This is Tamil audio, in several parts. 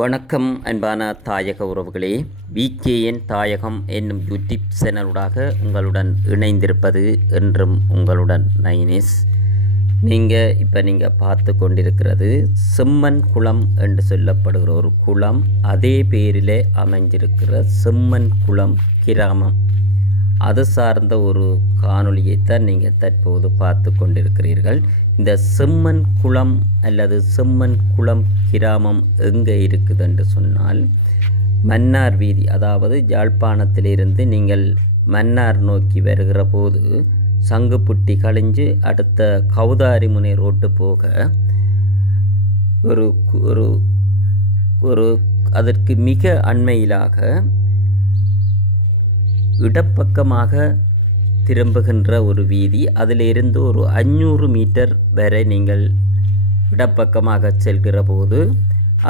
வணக்கம் அன்பான தாயக உறவுகளே. விகேஎன் தாயகம் என்னும் யூடியூப் சேனலுடாக உங்களுடன் இணைந்திருப்பது என்றும் உங்களுடன் நைனேஸ் நீங்கள் இப்போ நீங்கள் பார்த்து கொண்டிருக்கிறது செம்மன் குளம் என்று சொல்லப்படுகிற ஒரு குளம். அதே பேரிலே அமைஞ்சிருக்கிற செம்மன் குளம் கிராமம். அது சார்ந்த ஒரு காணொளியைத்தான் நீங்கள் தற்போது பார்த்து கொண்டிருக்கிறீர்கள். இந்த செம்மன் குளம் அல்லது செம்மன் குளம் கிராமம் எங்கே இருக்குது என்று சொன்னால் மன்னார் வீதி அதாவது யாழ்ப்பாணத்திலிருந்து நீங்கள் மன்னார் நோக்கி வருகிற போது சங்குப்புட்டி கழிஞ்சு அடுத்த கௌதாரிமுனை ரோட்டு போக ஒரு ஒரு ஒரு அதற்கு மிக அண்மையிலாக இடப்பக்கமாக திரும்புகின்ற ஒரு வீதி. அதிலிருந்து ஒரு அஞ்சூறு மீட்டர் வரை நீங்கள் இடப்பக்கமாக செல்கிற போது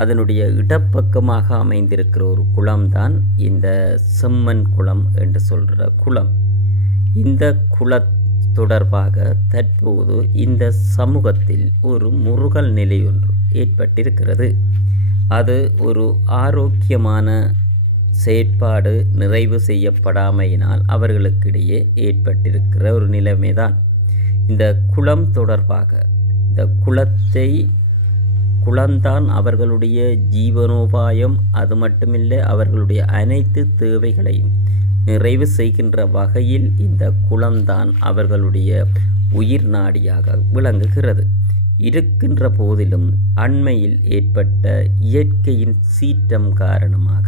அதனுடைய இடப்பக்கமாக அமைந்திருக்கிற ஒரு குளம்தான் இந்த செம்மன் குளம் என்று சொல்கிற குளம். இந்த குள தொடர்பாக தற்போது இந்த சமூகத்தில் ஒரு முருகல் நிலை ஒன்று ஏற்பட்டிருக்கிறது. அது ஒரு ஆரோக்கியமான செயற்பாடு நிறைவு செய்யப்படாமையினால் அவர்களுக்கிடையே ஏற்பட்டிருக்கிற ஒரு நிலைமைதான். இந்த குளம் தொடர்பாக இந்த குளத்தை குளம்தான் அவர்களுடைய ஜீவனோபாயம் அது மட்டுமில்லை அவர்களுடைய அனைத்து தேவைகளையும் நிறைவு செய்கின்ற வகையில் இந்த குளம்தான் அவர்களுடைய உயிர் நாடியாக விளங்குகிறது. இருக்கின்ற போதிலும் அண்மையில் ஏற்பட்ட இயற்கையின் சீற்றம் காரணமாக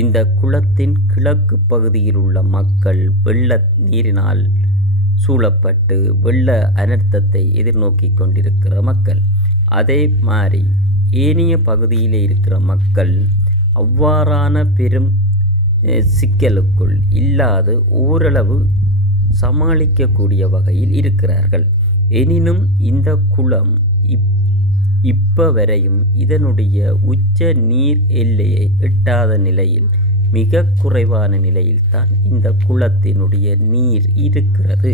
இந்த குளத்தின் கிழக்கு பகுதியில் உள்ள மக்கள் வெள்ள நீரினால் சூழப்பட்டு வெள்ள அனர்த்தத்தை எதிர்நோக்கி கொண்டிருக்கிற மக்கள். அதே மாதிரி ஏனைய பகுதியில் இருக்கிற மக்கள் அவ்வாறான பெரும் சிக்கலுக்குள் இல்லாது ஓரளவு சமாளிக்கக்கூடிய வகையில் இருக்கிறார்கள். எனினும் இந்த குளம் இப் இப்போ வரையும் இதனுடைய உச்ச நீர் எல்லையை எட்டாத நிலையில் மிக குறைவான நிலையில்தான் இந்த குளத்தினுடைய நீர் இருக்கிறது.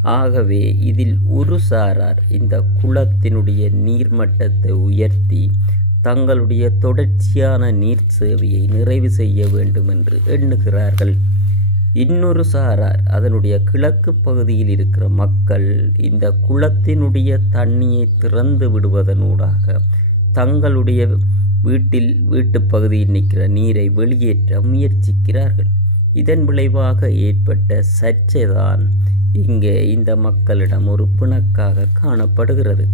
ஆகவே இதில் ஒரு சாரார் இந்த குளத்தினுடைய நீர்மட்டத்தை உயர்த்தி தங்களுடைய தொடர்ச்சியான நீர் சேவையை நிறைவு செய்ய வேண்டும் என்று எண்ணுகிறார்கள். இன்னொரு சாரார் அதனுடைய கிழக்கு பகுதியில் இருக்கிற மக்கள் இந்த குளத்தினுடைய தண்ணியை திறந்து விடுவதனூடாக தங்களுடைய வீட்டில் வீட்டுப் பகுதியில் நிற்கிற நீரை வெளியேற்ற முயற்சிக்கிறார்கள். இதன் விளைவாக ஏற்பட்ட சர்ச்சைதான் இங்கே இந்த மக்களிடம் ஒரு பிணக்காக காணப்படுகிறது.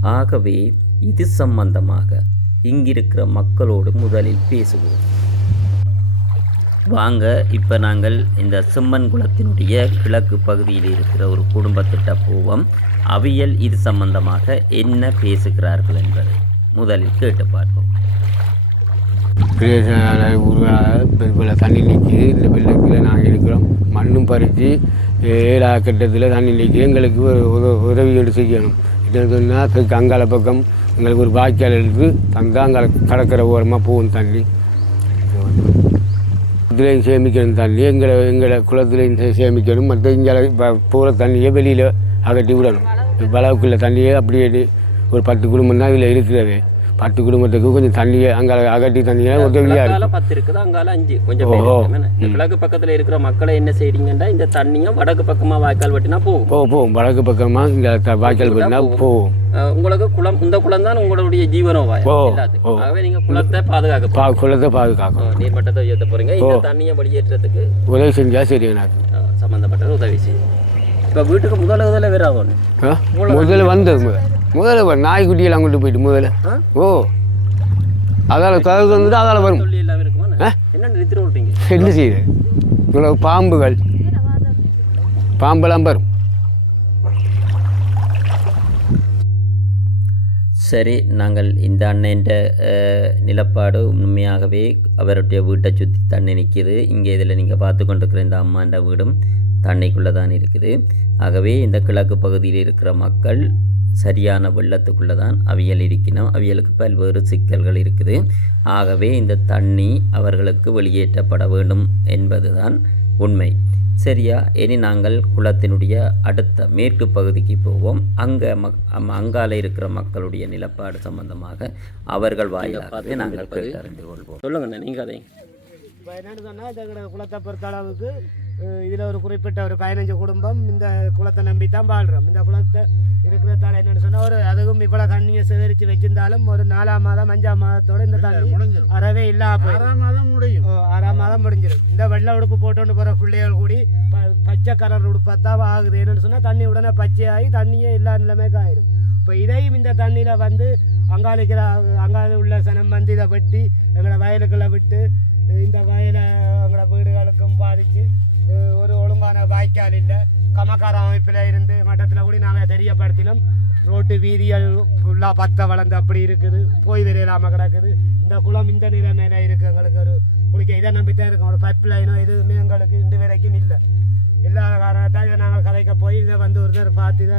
ஆகவே இது சம்பந்தமாக இங்கிருக்கிற மக்களோடு முதலில் பேசுவோம். வாங்க இப்போ நாங்கள் இந்த சிம்மன் குளத்தினுடைய கிழக்கு பகுதியில் இருக்கிற ஒரு குடும்பத்திட்ட போவோம் அவியல் இது சம்பந்தமாக என்ன பேசுகிறார்கள் என்பதை முதலில் கேட்டு பார்ப்போம். பிள்ளை தண்ணி நிற்கிது இந்த வெள்ளத்தில் நாங்கள் இருக்கிறோம். மண்ணும் பறித்து ஏழா கட்டத்தில் தண்ணி நிற்கிது எங்களுக்கு ஒரு உத உதவியோடு செய்யணும். இது சொன்னால் அங்கால பக்கம் எங்களுக்கு ஒரு வாய்க்கால் எடுத்து தந்தால் கடற்கரை ஓரமாக போகும் தண்ணி. குளத்துலேயும் சேமிக்கணும் தண்ணி எங்களை எங்களை குளத்துலையும் சேமிக்கணும். மற்ற இங்கே இப்போ போகிற தண்ணியை வெளியில் அகட்டி விடணும். வளவுக்குள்ள தண்ணியே அப்படியே ஒரு பத்து குடும்பம் தான் இதில் இருக்கிறது. பத்து குடும்பத்துக்கு கொஞ்சம் தண்ணியை அங்கே அகட்டி தண்ணியை உதவியாக இருக்கும் பத்து இருக்குது அங்கால அஞ்சு. கொஞ்சம் கிழக்கு பக்கத்தில் இருக்கிற மக்களை என்ன செய்றீங்கன்னா இந்த தண்ணியும் வடக்கு பக்கமாக வாய்க்கால் வெட்டினா போகும். போ போவோம் வடக்கு பக்கமாக இங்கே வாய்க்கால் போவோம் அஹ் உங்களுக்கு குளம் இந்த குளம் தான் உங்களுடைய. ஓ. ஆகவே நீங்க குளத்தை பாதுகாக்க பா குளத்தை பாதுகாக்கும் நீர்மட்டத்தை உயர்த்த போறீங்க. இந்த தண்ணியை வெளியேற்றத்துக்கு உதவி செஞ்சால் சரி எனக்கு. அஹ், சம்பந்தப்பட்ட உதவி செய்யும். இப்போ வீட்டுக்கு முதல்ல முதல்ல வேற ஆகணும். ஆ? முதல்ல வந்தது முதல்ல நாய்க்குட்டியெல்லாம் கொண்டு போயிட்டு முதல்ல. ஆ? ஓ அதால் கதவு வந்துட்டு அதால் வரும். என்ன? செய்யுது? இவ்வளவு பாம்புகள். பாம்பெல்லாம் வரும். சரி நாங்கள் இந்த அண்ணன்ற நிலப்பாடு உண்மையாகவே அவருடைய வீட்டை சுற்றி தண்ணி நிற்கிது இங்கே இதில் நீங்கள் பார்த்து கொண்டிருக்கிற இந்த அம்மாண்ட வீடும் தண்ணிக்குள்ளே தான் இருக்குது. ஆகவே இந்த கிழக்கு பகுதியில் இருக்கிற மக்கள் சரியான வெள்ளத்துக்குள்ளே தான் அவியல் இருக்கணும் அவியலுக்கு பல்வேறு சிக்கல்கள் இருக்குது. ஆகவே இந்த தண்ணி அவர்களுக்கு வெளியேற்றப்பட வேண்டும் என்பதுதான் உண்மை. சரியா? இனி நாங்கள் குளத்தினுடைய அடுத்த மேற்கு பகுதிக்கு போவோம். அங்கே மக் அங்கால இருக்கிற மக்களுடைய நிலப்பாடு சம்பந்தமாக அவர்கள் வாயிலாக நாங்கள் கேட்டறிந்து கொள்வோம். சொல்லுங்கண்ணா நீங்கள் அதை. இப்போ என்னன்னு சொன்னால் இந்த குளத்தை பொறுத்த அளவுக்கு இதில் ஒரு குறிப்பிட்ட ஒரு பதினஞ்சு குடும்பம் இந்த குளத்தை நம்பி தான் வாழ்கிறோம் இந்த குளத்தை சொன்னால் அதுவும் இவ்வளோ தண்ணியை சேகரித்து வச்சிருந்தாலும் ஒரு நாலாம் மாதம் அஞ்சாம் மாதத்தோட இந்த தண்ணி அறவே இல்லாம போயிடும் மாதம் முடியும். ஆறாம் மாதம் முடிஞ்சிடும் இந்த வெள்ளை உடுப்பு போட்டுன்னு போகிற பிள்ளைகள் கூடி ப பச்சை கலர் உடுப்பத்தான் ஆகுது என்னன்னு சொன்னால் தண்ணி உடனே பச்சையாகி தண்ணியே எல்லா நிலைமைக்கும் ஆயிடும் இப்போ இதையும் இந்த தண்ணியில் வந்து அங்காளிக்கிற அங்காளி உள்ள சனம் வந்து இதை வெட்டி எங்களை வயலுக்குள்ளே விட்டு இந்த வயலை எங்களோட வீடுகளுக்கும் பாதித்து ஒரு ஒழுங்கான வாய்க்கால் இல்லை. கமக்கார அமைப்பில் இருந்து மட்டத்தில் கூட நாங்கள் தெரியப்படுத்தினோம் ரோட்டு வீதிகள் ஃபுல்லாக பத்த வளர்ந்து அப்படி இருக்குது. போய் வரையிலாமல் கிடக்குது. இந்த குளம் இந்த நிலைமையில இருக்குது எங்களுக்கு ஒரு குளிக்க. இதை நம்பித்தான் இருக்கோம். ஒரு பைப் லைனோ எதுவுமே எங்களுக்கு இன்று வரைக்கும் இல்லை. இல்லாத காரணத்தால் இதை நாங்கள் கலைக்க போய் இதை வந்து ஒருத்தர் பார்த்து இதை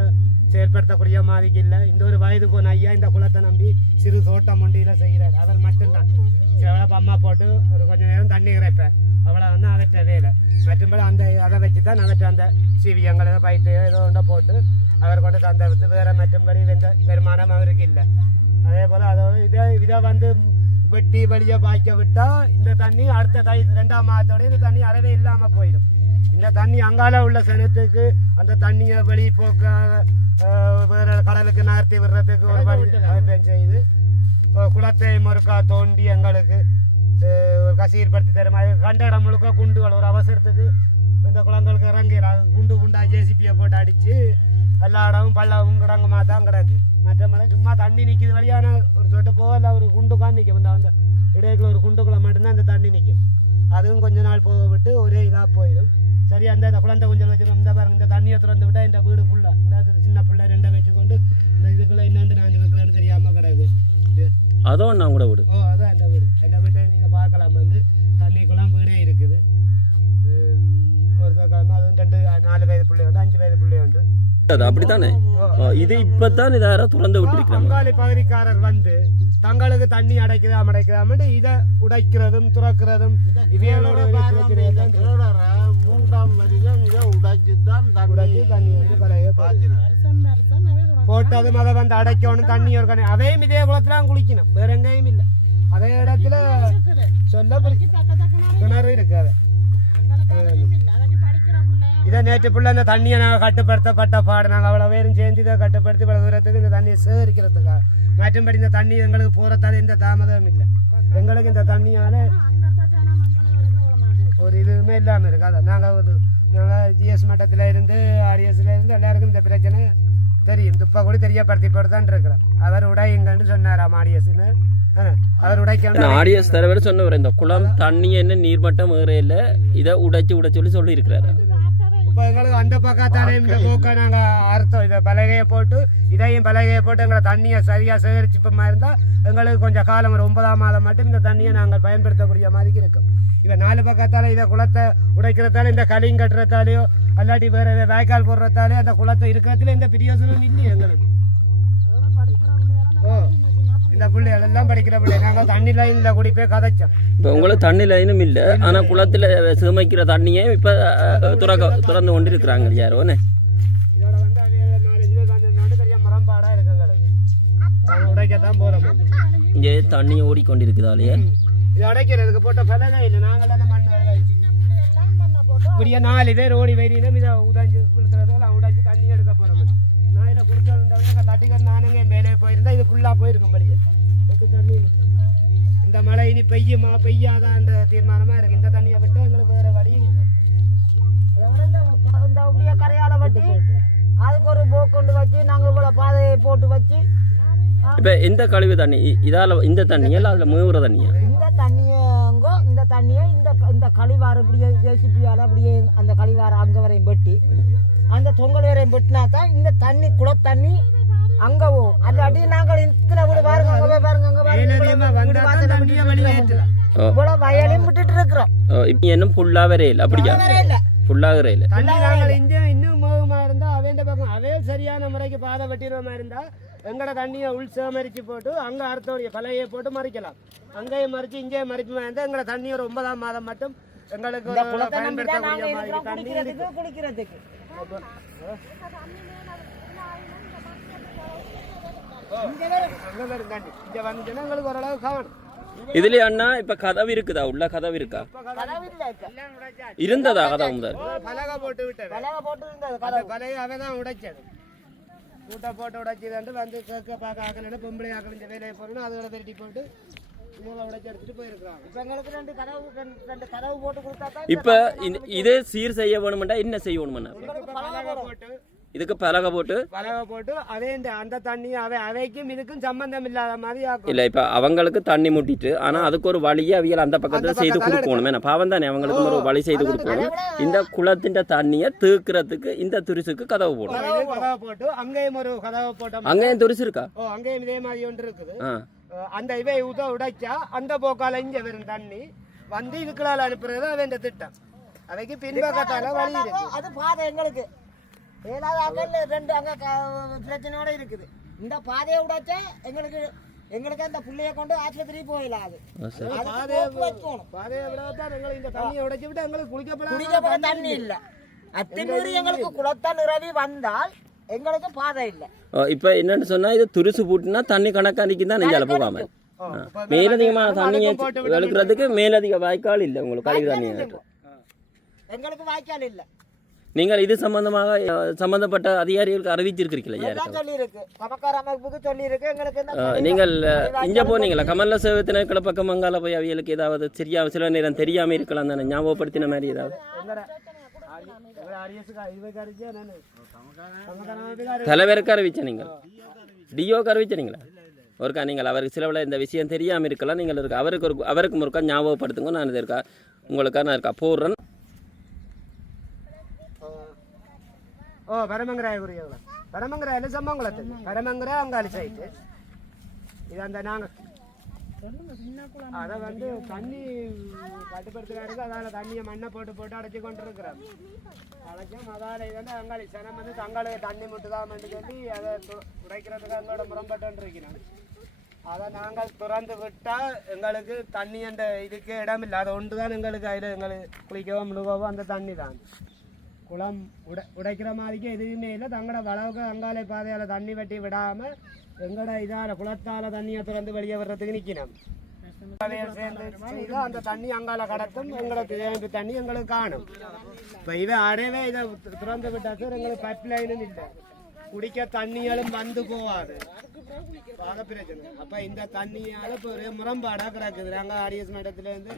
செயற்படுத்தக்கூடிய மாதிரிக்கு இல்லை. இந்த ஒரு வயது போன ஐயா இந்த குளத்தை நம்பி சிறு தோட்டம் ஒன்றியில் செய்கிறார் அவர் மட்டும்தான். சிவப்பு அம்மா போட்டு ஒரு கொஞ்சம் நேரம் தண்ணி இறைப்பேன் அவ்வளோ வந்து அதற்றவே வேலை மற்றும்படி அந்த அதை வச்சு தான் அதற்ற அந்த சிவியங்கள் ஏதோ பைத்து ஏதோ ஒன்றை போட்டு அவர் கொண்டு தந்த வேறு மற்றும்படி எந்த வருமானம் அவருக்கு இல்லை. அதே போல் அதோட இதை இதை வந்து வெட்டி வெளியே பாய்க்க விட்டால் இந்த தண்ணி அடுத்த தை ரெண்டாம் மாதத்தோட இந்த தண்ணி அறவே இல்லாமல் போயிடும். இந்த தண்ணி அங்கால உள்ள சனத்துக்கு அந்த தண்ணியை வெளி போக்க வேற கடலுக்கு நகர்த்தி விடுறதுக்கு ஒரு வழி அஹ், குளத்தை மறுக்கா தோண்டி எங்களுக்கு கசீர்படுத்தி தரும் அது கண்ட இடம் முழுக்க குண்டுகள் ஒரு அவசரத்துக்கு இந்த குளங்களுக்கு இறங்கிறாங்க குண்டு குண்டா ஜேசிபியை போட்டு அடித்து எல்லா இடமும் பள்ளமும் கிடங்குமா தான் கிடக்கு. மற்ற மழை சும்மா தண்ணி நிற்கிது வழியான ஒரு சொட்டு போகல ஒரு குண்டுக்கான் நிற்கும் இந்த அந்த இடையில ஒரு குண்டுக்குள்ள மட்டும்தான் அந்த தண்ணி நிற்கும் அதுவும் கொஞ்ச நாள் போக விட்டு ஒரே இதாக போயிடும். சரி அந்த இந்த குழந்தை கொஞ்சம் வச்சிருக்கோம் இந்த பாருங்க இந்த தண்ணியை திறந்து விட்டா இந்த வீடு ஃபுல்லாக இந்த சின்ன பிள்ளை ரெண்டை வச்சுக்கொண்டு இந்த இதுக்குள்ள என்னண்டு நான் இருக்கிறேன்னு தெரியாமல் கிடக்கு. அதோ நான் கூட விடு. ஓ அதான் இந்த வீடு. இந்த வீட்டை நீங்கள் பார்க்கலாம் வந்து. அது அப்படித்தானே? இது இப்போ தான் இதை யாரோ திறந்து விட்டுருக்கிறோம் பங்காளி பகுதிக்காரர் வந்து தங்களுக்கு தண்ணி அடைக்குதாம் அடைக்குதாமட்டு இதை உடைக்கிறதும் துறக்கிறதும் கேடற மூன்றாம் வரியிலும் இதை உடைச்சு தான் உடைச்சு தண்ணி வந்து பழைய போகுது. போட்டதும் அதை வந்து அடைக்கணும் தண்ணி ஒரு அதையும் இதே குளத்துல குளிக்கணும். வேற எங்கேயும் இல்லை. அதே இடத்துல சொல்ல கிணறு இருக்காது. இதை நேற்று பிள்ளை இந்த தண்ணியை நாங்கள் கட்டுப்படுத்தப்பட்ட பாடு. நாங்கள் அவ்வளோ பேரும் சேர்ந்து இதை கட்டுப்படுத்தி இவ்வளோ தூரத்துக்கு இந்த தண்ணியை சேகரிக்கிறதுக்காக மற்றும்படி இந்த தண்ணி எங்களுக்கு போகிறதால எந்த தாமதமும் இல்லை. எங்களுக்கு இந்த தண்ணியால் ஒரு இதுவுமே இல்லாமல் இருக்குது அதான் நாங்கள் ஒரு நாங்கள் ஜிஎஸ் மட்டத்தில் இருந்து ஆர்எஸ்ல இருந்து எல்லாருக்கும் இந்த பிரச்சனை தெரியும். துப்பா கூட தெரியப்படுத்தி போட்டு தான் இருக்கிறோம். அவர் உடையுங்கன்னு சொன்னாராம் ஆர்எஸ்ன்னு. அவர் உடைக்கணும் ஆடியன்ஸ் தலைவர் சொன்னவர் இந்த குளம் தண்ணி என்ன நீர்மட்டம் ஏறையில இதை உடைச்சு உடைச்சு சொல்லி சொல்லியிருக்கிறாரு. இப்போ எங்களுக்கு அந்த பக்கத்தாலே இந்த போக்கை நாங்கள் அர்த்தம் இதை பலகையை போட்டு இதையும் பலகையை போட்டு எங்களை தண்ணியை சரியாக சேகரிச்சுப்பமா இருந்தால் எங்களுக்கு கொஞ்சம் காலம் ஒரு ஒன்பதாம் மாதம் மட்டும் இந்த தண்ணியை நாங்கள் பயன்படுத்தக்கூடிய மாதிரி இருக்கும். இதை நாலு பக்கத்தால் இதை குளத்தை உடைக்கிறதால இந்த களியும் கட்டுறதாலையோ அல்லாட்டி வேறு வாய்க்கால் போடுறதாலே அந்த குளத்தை இருக்கிறதுல எந்த பிரயோசனம் இல்லையே எங்களுக்கு. இந்த பிள்ளைகள் எல்லாம் படிக்கிற பிள்ளை. நாங்கள் தண்ணி லைனில் கூடி போய் கதைச்சோம். இப்போ உங்களுக்கு தண்ணி லைனும் இல்லை. ஆனால் குளத்தில் சேமிக்கிற தண்ணியே இப்போ துறக்க திறந்து கொண்டு இருக்கிறாங்க யாரோன்னு இதோட வந்து நாலஞ்சு பேர் வந்து பெரிய மரம்பாடாக இருக்கு எங்களுக்கு. நாங்கள் உடைக்கத்தான் போகிறோம் இங்கே தண்ணி ஓடிக்கொண்டிருக்குதாலேயே இது அடைக்கிறதுக்கு போட்ட பலகை இல்லை. நாங்கள் அந்த மண் இப்படியே நாலு பேர் ஓடி வைரினா இதை உடைஞ்சு விழுத்துறதால உடைச்சு தண்ணி எடுக்க போகிறோம் நான் இதில் குளிச்சோம் தட்டிக்கிற நானுங்க வேலையை போயிருந்தா இது ஃபுல்லாக போயிருக்கும் வெட்டு தண்ணி இந்த மழை இனி பெய்யுமா பெய்யாதான்ற தீர்மானமாக இருக்குது இந்த தண்ணியை விட்டு எங்களுக்கு வேறு வழி இல்லை. இந்த அப்படியே கரையால வெட்டி அதுக்கு ஒரு போக் கொண்டு வச்சு நாங்கள் இவ்வளோ பாதையை போட்டு வச்சு இப்போ எந்த கழிவு தண்ணி இதால இந்த தண்ணியா இல்லை அதில் மூவுற தண்ணியா? இந்த தண்ணியங்கோ இந்த தண்ணியை இந்த இந்த கழிவாறு அப்படியே ஜேசிபியால் அப்படியே அந்த கழிவாறு அங்கே வரையும் வெட்டி அந்த தொங்கல் வரையும் வெட்டினா தான் இந்த தண்ணி குள தண்ணி அங்கே போகும் அல்லாட்டி நாங்கள் இத்தனை வீடு பாருங்க அங்கே போய் பாருங்க அங்கே பாருங்க. வந்தால் தான் தண்ணியை வெளியேற்றலாம் இவ்வளோ வயலையும் விட்டுட்டு இருக்கிறோம். இப்போ இன்னும் ஃபுல்லாக வரையில அப்படியா? இல்லை. ஃபுல்லாக வரையில தண்ணி நாங்கள் இங்கே இன்னும் மோகமா இருந்தா அவன் பக்கம் அதே சரியான முறைக்கு பாதை வெட்டிடுவோமா இருந்தா எங்கட தண்ணியை உள் சேமரிச்சு போட்டு அங்க அறுத்தோடைய பலையை போட்டு மறிக்கலாம். அங்கேயும் மறிச்சு இங்கேயும் மறிப்புமா இருந்தா எங்கட தண்ணி ஒரு ஒன்பதாம் மாதம் மட்டும் எங்களுக்கு பயன்படுத்தக்கூடிய மாதிரி தண்ணி இருக்கு. குடிக்கிறதுக்கு குளிக்கிறதுக்கு அங்க வரும் தண்ணி இங்க வந்துச்சுன்னா எங்களுக்கு ஓரளவு கவனம் இதுல அண்ணா இப்ப கதவு இருக்குதா உள்ள கதவு இருக்கா. இருந்ததா கதவு முதல் பலகை போட்டு விட்டது பலகை போட்டு இருந்தது பலகை அவன் தான் உடைச்சது கூட்டை போட்டு உடைச்சது வந்து கேட்க பார்க்க ஆக்கலன்னு பொம்பளை ஆக்கல இந்த வேலையை போறணும் அதுகளை திருட்டி போட்டு இப்ப எங்களுக்கு ரெண்டு கதவு ரெண்டு- ரெண்டு கதவு போட்டு கொடுத்தா தான் இப்ப இந்த- இதே சீர் செய்ய வேணுமெண்டா என்ன பலகை போட்டு இதுக்கு பலகை போட்டு பலகை போட்டு அதே இந்த அந்த தண்ணி அவை அவைக்கும் இதுக்கும் சம்பந்தம் இல்லாத மாதிரி ஆக்கும். இல்ல இப்ப அவங்களுக்கு தண்ணி முட்டிட்டு ஆனா அதுக்கு ஒரு வழியை அவியல் அந்த பக்கத்துல செய்து கொடுக்கணும். என்ன பாவம் தானே அவங்களுக்கு ஒரு வழி செய்து கொடுக்கணும். இந்த குளத்தின் தண்ணியை தீர்க்கறதுக்கு இந்த துரிசுக்கு கதவு போடணும். இது கதவை போட்டு அங்கேயும் ஒரு கதவை போட்டோம் அங்கேயும் துரிசு இருக்கா? ஓ அங்கேயும் இதே மாதிரி ஒன்று இருக்குது. அந்த இவை உத உடைச்சா அந்த போக்கால இங்க வரும் தண்ணி. வந்து இதுக்குள்ளால அனுப்புறது அவன் திட்டம். அவைக்கு பின்பக்கத்தால வழி இருக்கு. அது பாதை எங்களுக்கு. ஏழாவது அகல்ல ரெண்டு அங்க க- பிரச்சனையோட இருக்குது. இந்த பாதையை விடாச்சா எங்களுக்கு எங்களுக்கு அந்த புள்ளைய கொண்டு ஆஸ்பத்திரி போயிடலாம் அது. பாதையை விடத்தான் எங்களுக்கு இந்த தண்ணியை உடைச்சு விட்டு எங்களுக்கு குடிக்க குளிக்கப்படாத போற தண்ணி இல்ல. அத்துமீறி எங்களுக்கு குளத்த நிறவி வந்தால் எங்களுக்கு பாதை இல்ல. இப்ப என்னன்னு சொன்னா இது துரிசு பூட்டினா தண்ணி கணக்கா நிற்கும் தான் நெஞ்சால போகாம? மேலதிகமான தண்ணியை வெளுக்கிறதுக்கு மேலதிக வாய்க்கால் இல்லை உங்களுக்கு கழிவு தண்ணி எங்களுக்கு வாய்க்கால் இல்ல. நீங்கள் இது சம்பந்தமாக சம்பந்தப்பட்ட அதிகாரிகளுக்கு அஹ், நீங்கள் இங்க போனீங்களா? கமல்ல சேவத்தின கிளப்பக்கம் மங்கால போய் அவியலுக்கு ஏதாவது தெரியா சில நேரம் தெரியாம இருக்கலாம் தானே? ஞாபகப்படுத்தின மாதிரி ஏதாவது? தலைவருக்கு அறிவிச்ச நீங்கள்? டிஓக்கு அறிவிச்சீங்களா ஒருக்கா நீங்கள் அவருக்கு சிலவில் இந்த விஷயம் தெரியாமல் இருக்கலாம். நீங்கள் இருக்கா அவருக்கு ஒரு அவருக்கு ஒருக்கா ஞாபகப்படுத்துங்க. நான் இது இருக்கா உங்களுக்கா நான் இருக்கா போடுறேன். ஓ பரமங்கராய குறியவங்களா பரமங்கராயில் சம்பவங்களத்துக்கு பரமங்கரா அங்காளி சைட்டு இது அந்த நாங்கள் அதை வந்து தண்ணி கட்டுப்படுத்துறாருக்கு அதால் தண்ணியை மண்ணை போட்டு போட்டு அடைச்சி கொண்டு இருக்கிறாங்க அடைச்சும் அதால் இது வந்து அங்காளி சனம் வந்து தங்களுக்கு தண்ணி மட்டும் சொல்லி அதை உடைக்கிறதுக்கு அங்களோட முரம்பட்டு இருக்கிறாங்க அதை நாங்கள் திறந்து விட்டால் எங்களுக்கு தண்ணி அந்த இதுக்கு இடம் இல்லை அது ஒன்று தான் எங்களுக்கு அதில் எங்களுக்கு குளிக்கவோ முழுகவோ அந்த தண்ணி தான் குளம் உடை உடைக்கிற மாதிரிக்கே எதுவுமே இல்லை. தங்களோட வளவுக்கு அங்காலை பாதையால் தண்ணி வெட்டி விடாமல் எங்களோட இதால் குளத்தால் தண்ணியை திறந்து வெளியே வர்றதுக்கு நிற்கணும் அந்த தண்ணி அங்கால கடத்தும் எங்களுக்கு தேவைப்பு தண்ணி எங்களுக்கு காணும். இப்போ இவன் அடையவே இதை திறந்து விட்டா எங்களுக்கு பைப் லைனும் இல்லை. குடிக்க தண்ணியாலும் வந்து போவாது. பாக பிரச்சனை அப்ப இந்த தண்ணியால இப்போ ஒரு முரண்பாடா கிடக்குது. நாங்க ஆர்எஸ் மட்டத்துல இருந்து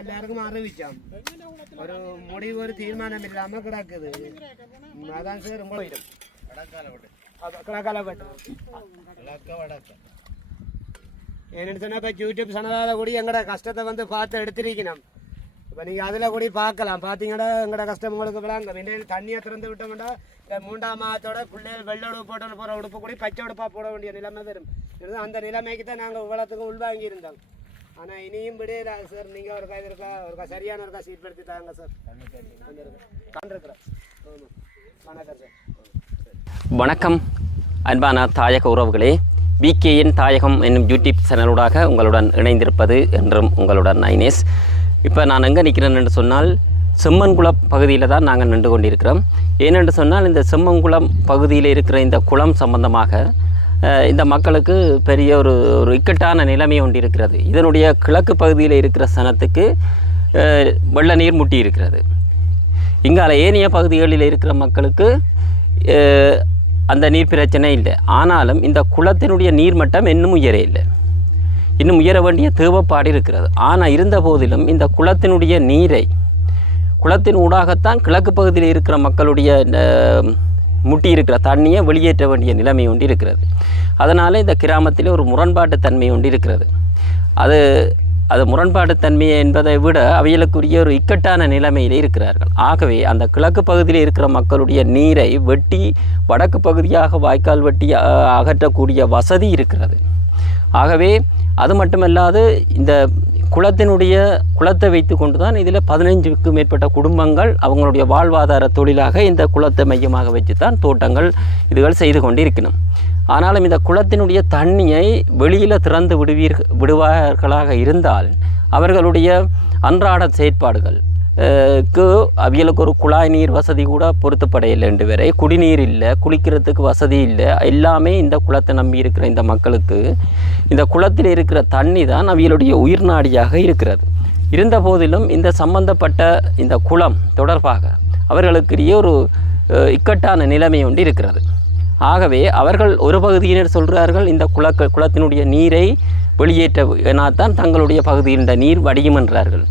எல்லாருக்கும் அறிவிச்சோம். ஒரு முடிவு ஒரு தீர்மானம் இல்லாம கிடக்குது. அதான் சார் ரொம்ப போயிடும். கிடக்காலப்பட்டு ஏன்னு சொன்னா இப்போ யூடியூப் சேனலால கூட எங்கட கஷ்டத்தை வந்து பார்த்து எடுத்திருக்கணும். இப்போ நீங்கள் அதில் கூட பார்க்கலாம். பார்த்தீங்கன்னா எங்கட கஷ்டம் உங்களுக்கு விளாங்க தண்ணியை திறந்து விட்டோம்னா மூன்றாம் மாதத்தோட பிள்ளைகள் வெள்ளை உடுப்பு போட்டு போகிற உடுப்பு கூட பச்சை உடுப்பாக போட வேண்டிய நிலைமை வரும் இருந்தால் அந்த நிலைமைக்கு தான் நாங்கள் இவ்வளோத்துக்கும் உள்வாங்கி இருந்தோம் ஆனால் இனியும் விடையில சார். நீங்கள் ஒரு கை இருக்கா? ஒருக்கா சரியான ஒருக்கா சீர்படுத்தி தாங்க சார். கண்டிருக்கிறேன் வணக்கம். சார் வணக்கம் அன்பான தாயக உறவுகளே பிகேஎன் தாயகம் என்னும் யூடியூப் சேனலூடாக உங்களுடன் இணைந்திருப்பது என்றும் உங்களுடன் நைனேஸ் இப்போ நான் எங்கே நிற்கிறேன்னு சொன்னால் செம்மன்குளம் பகுதியில் தான் நாங்கள் நின்று கொண்டிருக்கிறோம். ஏனென்று சொன்னால் இந்த செம்மன்குளம் பகுதியில் இருக்கிற இந்த குளம் சம்பந்தமாக இந்த மக்களுக்கு பெரிய ஒரு ஒரு இக்கட்டான நிலைமை ஒன்று இருக்கிறது. இதனுடைய கிழக்கு பகுதியில் இருக்கிற சனத்துக்கு வெள்ள நீர் முட்டி இருக்கிறது. இங்கால ஏனைய பகுதிகளில் இருக்கிற மக்களுக்கு அந்த நீர் பிரச்சனை இல்லை. ஆனாலும் இந்த குளத்தினுடைய நீர்மட்டம் இன்னும் உயர இல்லை. இன்னும் உயர வேண்டிய தேவைப்பாடு இருக்கிறது. ஆனால் இருந்த போதிலும் இந்த குளத்தினுடைய நீரை குளத்தின் ஊடாகத்தான் கிழக்கு பகுதியில் இருக்கிற மக்களுடைய முட்டி இருக்கிற தண்ணியை வெளியேற்ற வேண்டிய நிலைமை ஒன்று இருக்கிறது. அதனால் இந்த கிராமத்தில் ஒரு முரண்பாட்டு தன்மை ஒன்று இருக்கிறது. அது அது முரண்பாட்டு தன்மை என்பதை விட அவைகளுக்குரிய ஒரு இக்கட்டான நிலைமையில் இருக்கிறார்கள். ஆகவே அந்த கிழக்கு பகுதியில் இருக்கிற மக்களுடைய நீரை வெட்டி வடக்கு பகுதியாக வாய்க்கால் வெட்டி அகற்றக்கூடிய வசதி இருக்கிறது. ஆகவே அது மட்டுமல்லாது இந்த குளத்தினுடைய குளத்தை வைத்து கொண்டு தான் இதில் பதினைஞ்சுக்கும் மேற்பட்ட குடும்பங்கள் அவங்களுடைய வாழ்வாதார தொழிலாக இந்த குளத்தை மையமாக வச்சு தான் தோட்டங்கள் இதுகள் செய்து கொண்டு இருக்கணும் ஆனாலும் இந்த குளத்தினுடைய தண்ணியை வெளியில் திறந்து விடுவீர் விடுவார்களாக இருந்தால் அவர்களுடைய அன்றாட செயற்பாடுகள் க்கு அவியலுக்கு ஒரு குழாய் நீர் வசதி கூட பொருத்தப்படையில்லை ரெண்டு வரை குடிநீர் இல்லை குளிக்கிறதுக்கு வசதி இல்லை. எல்லாமே இந்த குளத்தை நம்பி இருக்கிற இந்த மக்களுக்கு இந்த குளத்தில் இருக்கிற தண்ணி தான் அவியலுடைய உயிர்நாடியாக இருக்கிறது. இருந்த போதிலும் இந்த சம்பந்தப்பட்ட இந்த குளம் தொடர்பாக அவர்களுக்கிடையே ஒரு இக்கட்டான நிலைமை ஒன்று இருக்கிறது. ஆகவே அவர்கள் ஒரு பகுதியினர் சொல்கிறார்கள் இந்த குளக்க குளத்தினுடைய நீரை வெளியேற்ற தான் தங்களுடைய பகுதியின் நீர் வடியும் என்றார்கள்.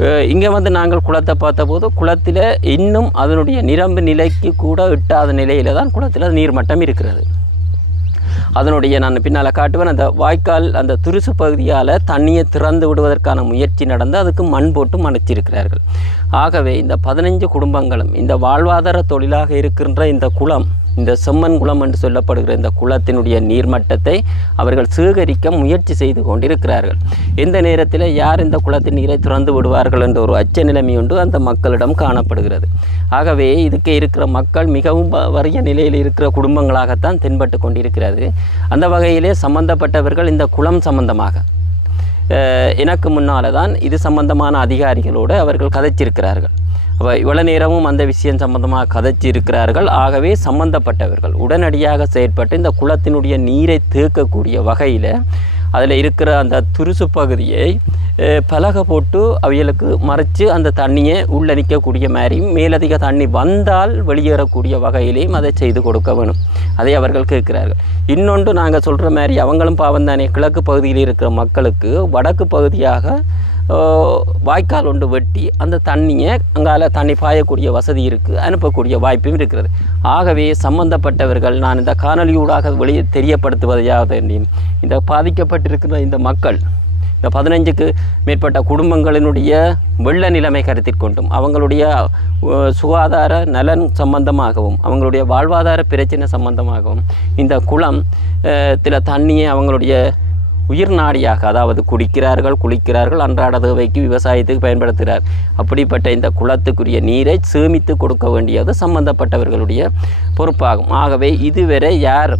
இங்கே வந்து நாங்கள் குளத்தை பார்த்தபோது குளத்தில் இன்னும் அதனுடைய நிரம்பு நிலைக்கு கூட எட்டாத நிலையில் தான் குளத்தில் நீர்மட்டம் இருக்கிறது. அதனுடைய நான் பின்னால் காட்டுவேன் அந்த வாய்க்கால் அந்த துருசு பகுதியால் தண்ணியை திறந்து விடுவதற்கான முயற்சி நடந்து அதுக்கு மண் போட்டு மறைச்சிருக்கிறார்கள் ஆகவே இந்த பதினஞ்சு குடும்பங்களும் இந்த வாழ்வாதார தொழிலாக இருக்கின்ற இந்த குளம் இந்த செம்மன் குளம் என்று சொல்லப்படுகிற இந்த குளத்தினுடைய நீர்மட்டத்தை அவர்கள் சேகரிக்க முயற்சி செய்து கொண்டிருக்கிறார்கள். எந்த நேரத்தில் யார் இந்த குளத்தின் நீரை திறந்து விடுவார்கள் என்ற ஒரு அச்ச நிலைமை உண்டு அந்த மக்களிடம் காணப்படுகிறது. ஆகவே இதுக்கு இருக்கிற மக்கள் மிகவும் வறிய நிலையில் இருக்கிற குடும்பங்களாகத்தான் தென்பட்டு கொண்டிருக்கிறது. அந்த வகையிலே சம்பந்தப்பட்டவர்கள் இந்த குளம் சம்பந்தமாக எனக்கு முன்னால் தான் இது சம்பந்தமான அதிகாரிகளோடு அவர்கள் கதைச்சிருக்கிறார்கள். அப்போ இவ்வளோ நேரமும் அந்த விஷயம் சம்பந்தமாக கதைச்சி இருக்கிறார்கள் ஆகவே சம்பந்தப்பட்டவர்கள் உடனடியாக செயற்பட்டு இந்த குளத்தினுடைய நீரை தேக்கக்கூடிய வகையில் அதில் இருக்கிற அந்த துருசு பகுதியை பலகை போட்டு அவைகளுக்கு மறைச்சு அந்த தண்ணியை உள்ள நிற்கக்கூடிய மாதிரியும் மேலதிக தண்ணி வந்தால் வெளியேறக்கூடிய வகையிலையும் அதை செய்து கொடுக்க வேணும். அதை அவர்கள் கேட்கிறார்கள். இன்னொன்று நாங்கள் சொல்கிற மாதிரி அவங்களும் பாவம் தானே கிழக்கு பகுதியில் இருக்கிற மக்களுக்கு வடக்கு பகுதியாக வாய்க்கால் ஒன்று வெட்டி அந்த தண்ணியை அங்கால தண்ணி பாயக்கூடிய வசதி இருக்குது அனுப்பக்கூடிய வாய்ப்பும் இருக்கிறது. ஆகவே சம்பந்தப்பட்டவர்கள் நான் இந்த காணொலியூடாக வெளியே தெரியப்படுத்துவதையாவது எண்ணின் இந்த பாதிக்கப்பட்டிருக்கிற இந்த மக்கள் இந்த பதினஞ்சுக்கு மேற்பட்ட குடும்பங்களினுடைய வெள்ள நிலைமை கருத்தில் கொண்டும் அவங்களுடைய சுகாதார நலன் சம்பந்தமாகவும் அவங்களுடைய வாழ்வாதார பிரச்சனை சம்பந்தமாகவும் இந்த குளம் சில தண்ணியை அவங்களுடைய உயிர் நாடியாக அதாவது குடிக்கிறார்கள் குளிக்கிறார்கள் அன்றாட தேவைக்கு விவசாயத்துக்கு பயன்படுத்துகிறார். அப்படிப்பட்ட இந்த குளத்துக்குரிய நீரை சேமித்து கொடுக்க வேண்டியது சம்பந்தப்பட்டவர்களுடைய பொறுப்பாகும். ஆகவே இதுவரை யார்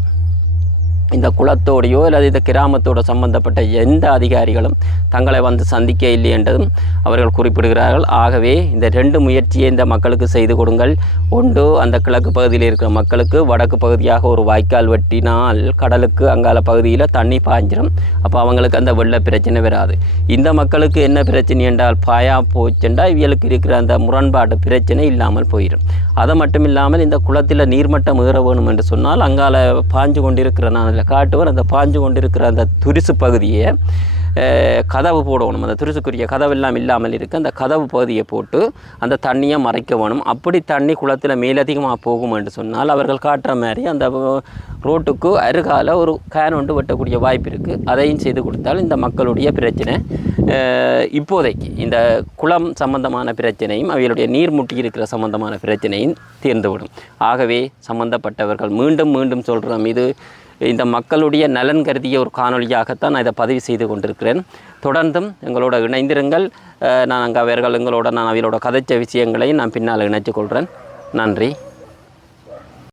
இந்த குளத்தோடையோ அல்லது இந்த கிராமத்தோட சம்பந்தப்பட்ட எந்த அதிகாரிகளும் தங்களை வந்து சந்திக்க இல்லை என்றதும் அவர்கள் குறிப்பிடுகிறார்கள். ஆகவே இந்த ரெண்டு முயற்சியை இந்த மக்களுக்கு செய்து கொடுங்கள். ஒன்று அந்த கிழக்கு பகுதியில் இருக்கிற மக்களுக்கு வடக்கு பகுதியாக ஒரு வாய்க்கால் வெட்டினால் கடலுக்கு அங்கால பகுதியில் தண்ணி பாய்ஞ்சிடும் அப்போ அவங்களுக்கு அந்த வெள்ள பிரச்சனை வராது. இந்த மக்களுக்கு என்ன பிரச்சனை என்றால் பாயா போச்சென்றா இவர்களுக்கு இருக்கிற அந்த முரண்பாடு பிரச்சனை இல்லாமல் போயிடும் அதை மட்டும் இல்லாமல் இந்த குளத்தில் நீர்மட்டம் ஏற வேணும் என்று சொன்னால் அங்கால பாஞ்சு கொண்டிருக்கிற நான் அதில் அந்த பாஞ்சு கொண்டிருக்கிற அந்த துரிசு பகுதியை கதவு போடணும். அந்த திருசுக்குரிய கதவெல்லாம் இல்லாமல் இருக்குது அந்த கதவு பகுதியை போட்டு அந்த தண்ணியை மறைக்க வேணும். அப்படி தண்ணி குளத்தில் மேலதிகமாக போகும் என்று சொன்னால் அவர்கள் காட்டுற மாதிரி அந்த ரோட்டுக்கு அருகால ஒரு கேன் ஒன்று வெட்டக்கூடிய வாய்ப்பு இருக்குது அதையும் செய்து கொடுத்தால் இந்த மக்களுடைய பிரச்சனை இப்போதைக்கு இந்த குளம் சம்பந்தமான பிரச்சனையும் அவைகளுடைய நீர் முட்டி இருக்கிற சம்பந்தமான பிரச்சனையும் தீர்ந்துவிடும். ஆகவே சம்பந்தப்பட்டவர்கள் மீண்டும் மீண்டும் சொல்கிறோம் இது இந்த மக்களுடைய நலன் கருதிய ஒரு காணொளியாகத்தான் நான் இதை பதிவு செய்து கொண்டிருக்கிறேன். தொடர்ந்தும் எங்களோட இணைந்திருங்கள். நான் அங்கே அவர்கள் எங்களோட நான் அவர்களோட கதைச்ச விஷயங்களையும் நான் பின்னால் இணைச்சு கொள்கிறேன் நன்றி.